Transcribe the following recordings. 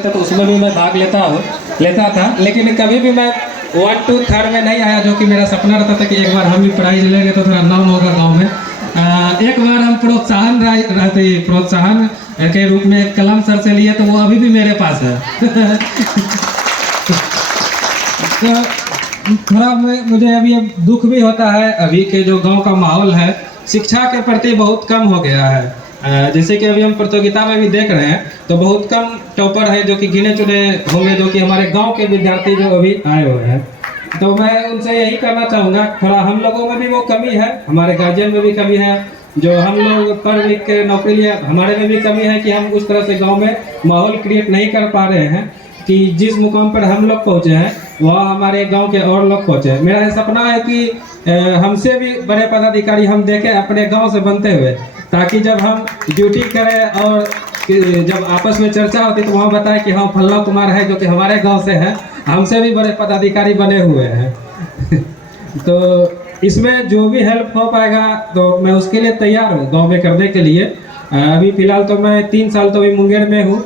तो उसमें भी मैं भाग लेता था, लेकिन कभी भी मैं 1, 2, 3 में नहीं आया, जो कि मेरा सपना रहता था कि एक बार हम भी प्राइज लेंगे तो थोड़ा नाम होगा गांव में। एक बार हम प्रोत्साहन के रूप में कलम सर से लिए, तो वो अभी भी मेरे पास है। तो थोड़ा मुझे अभी दुख भी होता है, अभी के जो गांव का माहौल है शिक्षा के प्रति बहुत कम हो गया है। जैसे कि अभी हम प्रतियोगिता में भी देख रहे हैं तो बहुत कम टॉपर है जो कि गिने चुने होंगे, जो कि हमारे गांव के विद्यार्थी जो अभी आए हुए हैं। तो मैं उनसे यही करना चाहूँगा, थोड़ा हम लोगों में भी वो कमी है, हमारे गार्जियन में भी कमी है, जो हम लोग पढ़ लिख के नौकरी लिए हमारे में भी कमी है कि हम उस तरह से गाँव में माहौल क्रिएट नहीं कर पा रहे हैं कि जिस मुकाम पर हम लोग पहुँचे हैं वहाँ हमारे गांव के और लोग पहुँचे। मेरा ये सपना है कि हमसे भी बड़े पदाधिकारी हम देखें अपने गांव से बनते हुए, ताकि जब हम ड्यूटी करें और जब आपस में चर्चा होती तो वहाँ बताए कि हाँ फल्ला कुमार है जो कि हमारे गांव से है, हमसे भी बड़े पदाधिकारी बने हुए हैं। तो इसमें जो भी हेल्प हो पाएगा तो मैं उसके लिए तैयार हूँ गाँव में करने के लिए। अभी फ़िलहाल तो मैं 3 साल तो अभी मुंगेर में हूँ,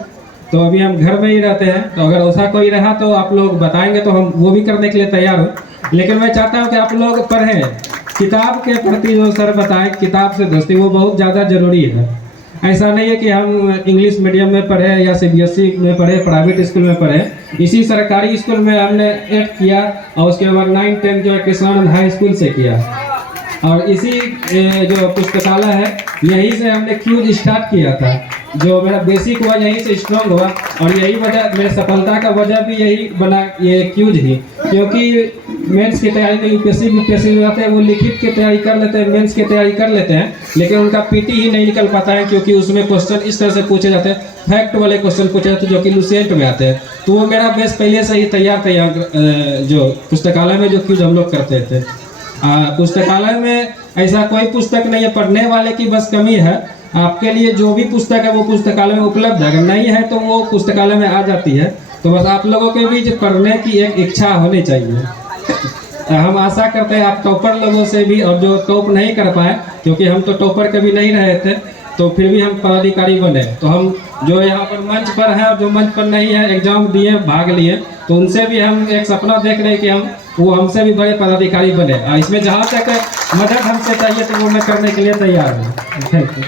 तो अभी हम घर में ही रहते हैं, तो अगर ऐसा कोई रहा तो आप लोग बताएंगे तो हम वो भी करने के लिए तैयार हो। लेकिन मैं चाहता हूँ कि आप लोग पढ़ें, किताब के प्रति जो सर बताएं किताब से दोस्ती वो बहुत ज़्यादा ज़रूरी है। ऐसा नहीं है कि हम इंग्लिश मीडियम में पढ़े या CBSE में पढ़े, प्राइवेट स्कूल में पढ़े। इसी सरकारी स्कूल में हमने 8 किया और उसके बाद 9, 10 जो है कृष्णानंद हाई स्कूल से किया, और इसी जो पुस्तकालय है यहीं से हमने क्यूज स्टार्ट किया था। जो मेरा बेसिक हुआ यहीं से स्ट्रॉन्ग हुआ, और यही वजह मेरी सफलता का वजह भी यही बना, ये क्यूज ही। क्योंकि मेंस की तैयारी में UPSC रहते हैं, वो लिखित की तैयारी कर लेते हैं, मेंस की तैयारी कर लेते हैं, लेकिन उनका PT ही नहीं निकल पाता है, क्योंकि उसमें क्वेश्चन इस तरह से पूछे जाते हैं, फैक्ट वाले क्वेश्चन पूछे जाते हैं जो कि लुसेंट में आते हैं। तो वो मेरा बेस पहले से ही तैयार जो पुस्तकालय में जो क्यूज हम लोग करते थे। पुस्तकालय में ऐसा कोई पुस्तक नहीं है, पढ़ने वाले की बस कमी है। आपके लिए जो भी पुस्तक है वो पुस्तकालय में उपलब्ध है, अगर नहीं है तो वो पुस्तकालय में आ जाती है। तो बस आप लोगों के बीच पढ़ने की एक इच्छा होनी चाहिए। हम आशा करते हैं आप टॉपर लोगों से भी, और जो टॉप नहीं कर पाए, क्योंकि हम तो टॉपर कभी नहीं रहे थे, तो फिर भी हम पदाधिकारी बने। तो हम जो यहाँ पर मंच पर है और जो मंच पर नहीं है, एग्जाम दिए, भाग लिए, तो उनसे भी हम एक सपना देख रहे हैं कि वो हमसे भी बड़े पदाधिकारी बने। इसमें जहाँ तक मदद हमसे चाहिए तो वो मैं करने के लिए तैयार हूँ। Thank you.